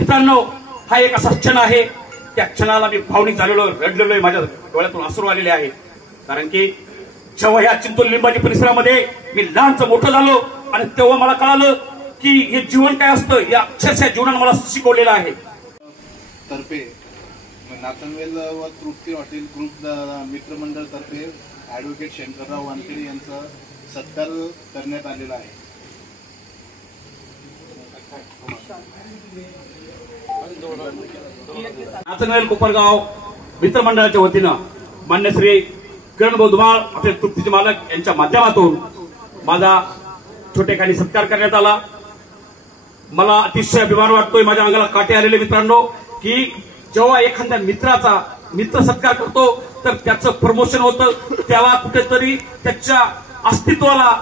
मित्रांनो, हा एक असा क्षण आहे, त्या क्षणाला मी भावनिक झालेलो, रडलेलो, माझ्या डोळ्यातून अश्रू आलेले आहे. कारण की जेव्हा या चिंचोली लिंबाची परिसरामध्ये मी लहानचं मोठं झालो आणि तेव्हा मला कळालं की हे जीवन काय असतं, या अक्षरशः जीवनानं मला शिकवलेलं आहे. तर्फे नाचनवेल व तृप्ती हॉटेल ग्रुप मित्रमंडळ तर्फे ॲडव्होकेट शंकरराव वानखेडे यांचा सत्कार करण्यात आलेला आहे. नाचनवेल कोपरगाव मित्रमंडळाच्या वतीनं मान्य श्री किरणभाऊ धुमाळ आपले तृप्तीचे मालक यांच्या माध्यमातून माझा छोटेखानी सत्कार करण्यात आला. मला अतिशय अभिमान वाटतोय, माझ्या अंगाला काटे आलेले मित्रांनो, की जेव्हा एखाद्या मित्र सत्कार करतो तर त्याचं प्रमोशन होतं, तेव्हा कुठेतरी त्याच्या अस्तित्वाला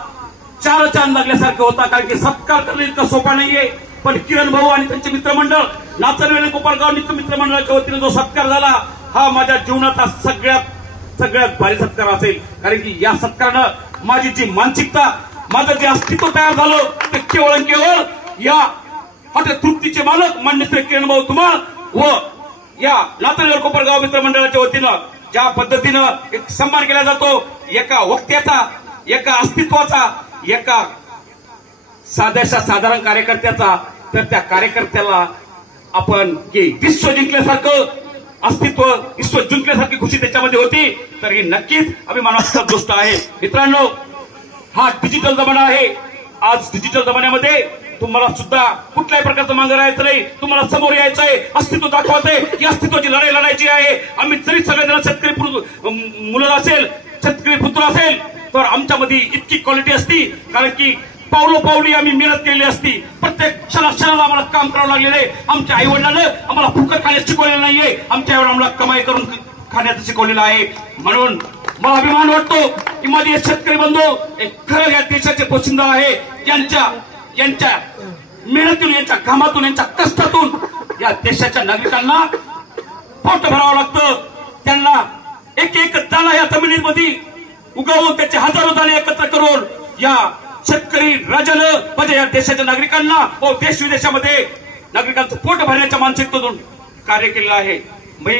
चार चांद लागल्यासारखं होता. कारण की सत्कार करणं इतकं सोपा नाहीये, पण किरण भाऊ आणि त्यांचे मित्रमंडळ नाचनवेल कोपरगाव मित्रमंडळाच्या वतीनं जो सत्कार झाला, हा माझ्या जीवनाचा सगळ्यात भारी सत्कार असेल. कारण की या सत्कारानं माझी जी मानसिकता, माझं जे अस्तित्व तयार झालं ते केवळ या हॉटेल तृप्तीचे मालक मान्य श्री किरणभाऊ धुमाळ व या नाचनवेल कोपरगाव मित्रमंडळाच्या वतीनं ज्या पद्धतीनं एक सन्मान केला जातो एका वक्त्याचा, एका अस्तित्वाचा, एका साध्याशा साधारण कार्यकर्त्याचा, तर त्या कार्यकर्त्याला आपण विश्व जिंकल्यासारखं अस्तित्व, विश्व जिंकल्यासारखी खुशी त्याच्यामध्ये होती, तर ही नक्कीच अभिमानास्पद गोष्ट आहे. मित्रांनो, हा डिजिटल जमाना आहे. आज डिजिटल जमान्यामध्ये तुम्हाला सुद्धा कुठल्याही प्रकारचं मागं राहायचं नाही, तुम्हाला समोर यायचं आहे, अस्तित्व दाखवायचंय, ही अस्तित्वाची लढाई लढायची आहे. आम्ही जरी सगळेजण शेतकरी मुलं असेल, शेतकरी पुत्र असेल, तर आमच्यामध्ये इतकी क्वालिटी असती. कारण की पावलोपावली आम्ही मेहनत केलेली असती, प्रत्येक क्षणाला आम्हाला काम करावं लागलेलं आहे. आमच्या आईवडिलांना आम्हाला फुकट खाण्यास शिकवलेलं नाहीये, आमच्या आईवडिलांना आम्हाला कमाई करून खाण्याचं शिकवलेलं आहे. म्हणून मला अभिमान वाटतो की माझे शेतकरी बंधू एक खरं या देशाचे पोशिंदा आहे. यांच्या मेहनतीतून, यांच्या घामातून, यांच्या कष्टातून या देशाच्या नागरिकांना पोट भरावं लागतं. त्यांना एक दाणा या जमिनीमध्ये उगवून त्याचे हजारो दाणे एकत्र करून या शेतकरी राजानं म्हणजे या देशाच्या नागरिकांना व देश विदेशामध्ये नागरिकांचं पोट भरण्याच्या मानसिकतेतून कार्य केलेलं आहे. मी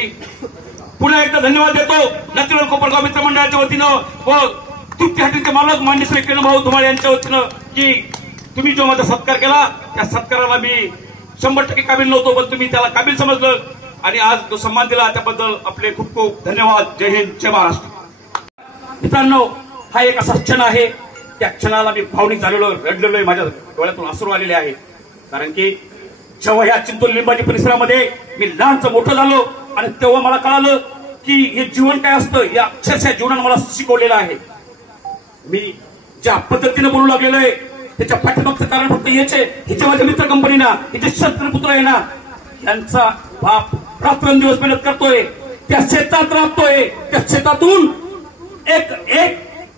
पुन्हा एकदा धन्यवाद देतो नाचनवेल कोपरगाव मित्रमंडळाच्या वतीनं व तृप्ती हॉटेलचे मालक मान्य श्री किरणभाऊ धुमाळ यांच्या वतीनं, की तुम्ही जो माझा सत्कार केला त्या सत्काराला मी 100% काबिल नव्हतो, पण तुम्ही त्याला काबिल समजलं आणि आज जो सन्मान दिला त्याबद्दल आपले खूप खूप धन्यवाद. जय हिंद, जय महाराष्ट्र. मित्रांनो, हा एक असा क्षण आहे, त्या क्षणाला मी भावनिक झालेलो, रडलेलो, माझ्या डोळ्यातून अश्रू आलेले आहे. कारण की जेव्हा या चिंचोली लिंबाची परिसरामध्ये मी लहानचं मोठं झालो आणि तेव्हा मला कळालं की हे जीवन काय असतं, या अक्षरशः जीवनानं मला शिकवलेलं आहे. मी ज्या पद्धतीनं बोलू लागलेलो आहे त्याच्या पाठीमागचं कारण फक्त हेच आहे, हे जे माझ्या मित्र कंपनीना, हे जे शेतकरी पुत्र आहे ना, यांचा बाप रात्रंदिवस मेहनत करतोय, त्या शेतात राबतोय, त्या शेतातून एक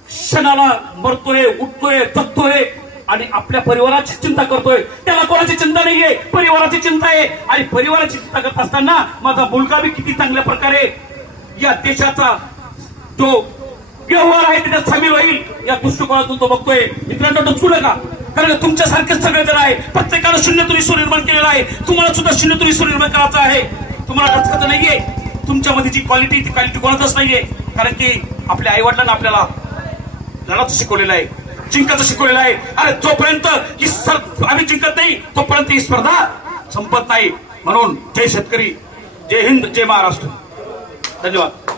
क्षणाला मरतोय, उठतोय, जगतोय आणि आपल्या परिवाराची चिंता करतोय. त्याला कोणाची चिंता नाहीये, परिवाराची चिंता आहे. आणि परिवाराची चिंता करत असताना माझा मुलगा बी किती चांगल्या प्रकारे या देशाचा जो व्यवहार आहे त्याच्यात सामील होईल या दृष्टिकोनातून तो बघतोय. मित्रांनो, डचू नका, कारण तुमच्यासारखेच सगळेजण आहे. प्रत्येकानं शून्यातून ईश्वर निर्माण केलेला आहे. तुम्हाला सुद्धा शून्यातून ईश्वर निर्माण करायचा आहे. तुम्हाला डचकाचं नाहीये, तुमच्यामध्ये जी क्वालिटी ती क्वालिटी कोणाचंच नाहीये. कारण की आपल्या आईवडिलांना आपल्याला लढाचं शिकवलेलं आहे, जिंकायचं शिकवलेलं आहे. अरे जोपर्यंत आम्ही जिंकत नाही तोपर्यंत ही स्पर्धा संपत नाही. म्हणून जय शेतकरी, जय हिंद, जय महाराष्ट्र. धन्यवाद.